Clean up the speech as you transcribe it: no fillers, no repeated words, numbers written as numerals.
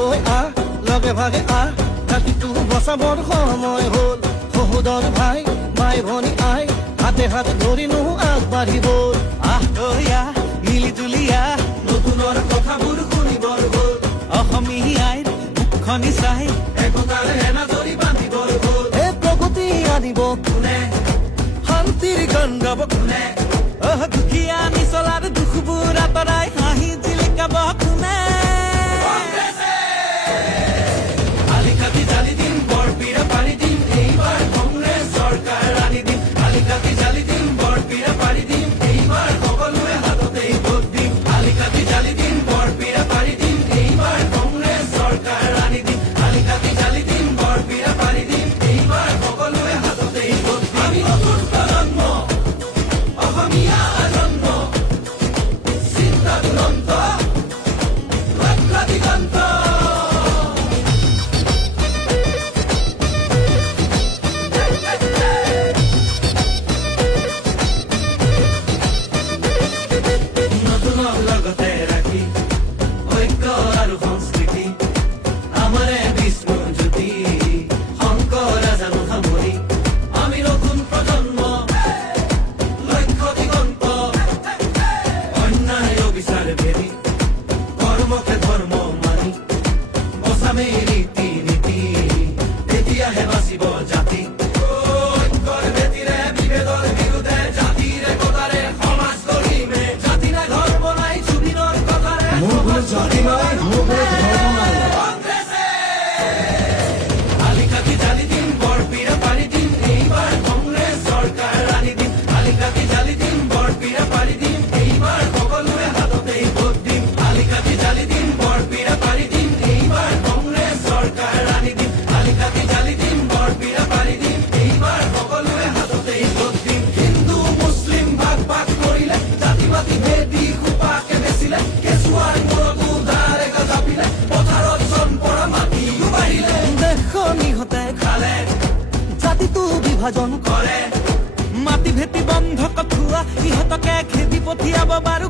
তই লগে ভাগে ৰাতিটো বচাবৰ সময় হ'ল সহোদৰ ভাই মাই ভনী আই হাতে হাতে ধৰিনো আগবাঢ়িব তই মিলি জুলি নতুনৰ কথাবোৰ শুনিবৰ হ'ল অসমীয়াইৰ মুখনি চাই একতাৰে এনাজৰি বান্ধিবৰ হ'ল এই প্ৰগতি আনিব কোনে শান্তিৰ গান গাব কোনে দুখীয়া নিচলাৰ দুখবোৰ আঁতৰাই হাঁহি জিলিকাব কোনে আলিকাটি জালি দিম বৰপীৰা পাৰি দিম এইবাৰ কংগ্ৰেছ চৰকাৰ আনি দিম আলিকাটি জালি দিম বৰপীৰা পাৰি দিম এইবাৰ সকলোৱে হাততেই ভোট দিম আলিকাটি জালি দিম বৰপীৰা পাৰি দিম এইবাৰ কংগ্ৰেছ চৰকাৰ আনি দিম আলিকাটি জালি দিম বৰপীৰা পাৰি দিম এইবাৰ সকলোৱে হাততেই ভোট দিম আমি নতুন প্ৰজন্ম অসমীয়া জন্ম চিন্তা দুৰন্ত লক্ষ্য দিগন্ত নতুনক লগতে ৰাখি ঐক্য আৰু সংস্কৃতি আমাৰে বিষ্ণু জ্যোতি শংকৰ জানো সামৰি আমি নতুন প্ৰজন্ম লক্ষ্য দিগন্ত অন্যায় অবিচাৰ ভেদি কৰ্মকে ধৰ্ম মানি বচামে ৰীতি নীতি তেতিয়াহে বাচিব জাতি ঐক্যৰ ভেটিৰে বিভেদৰ বিৰুদ্ধে জাতিৰ একতাৰে সমাজ গঢ়িমে জাতি নাই ধৰ্ম নাই জুবিনৰ কথাৰে জাতি নাই ধৰ্ম নাই কংগ্ৰেছে আলিকাটি জালি দিম বৰপীৰা পাৰি দিম এইবাৰ কংগ্ৰেছ চৰকাৰ আনি দিম আলিকাটি জালি দিম বৰপীৰা পাৰি দিম এইবাৰ সকলোৱে হাততেই ভোট দিম আলিকাটি জালি দিম বৰপীৰা পাৰি দিম এইবাৰ কংগ্ৰেছ চৰকাৰ আনি দিম আলিকাটি জালি দিম বৰপীৰা পাৰি দিম এইবাৰ সকলোৱে হাততেই ভোট দিম হিন্দু মুছলিম ভাগ ভাগ কৰিলে জাতি পাতি ভেদি খোপাকে বেচিলে কেঁচুৱাৰ মূৰতো ধাৰে জাপিলে পথাৰত চন পৰা মাটিও বাঢ়িলে দেশৰ নিহতে খালে জাতিটো বিভাজন কৰে মাটি ভেটি বন্ধ কঠুৱা ইহঁতকে খেদি পঠিয়াব বাৰু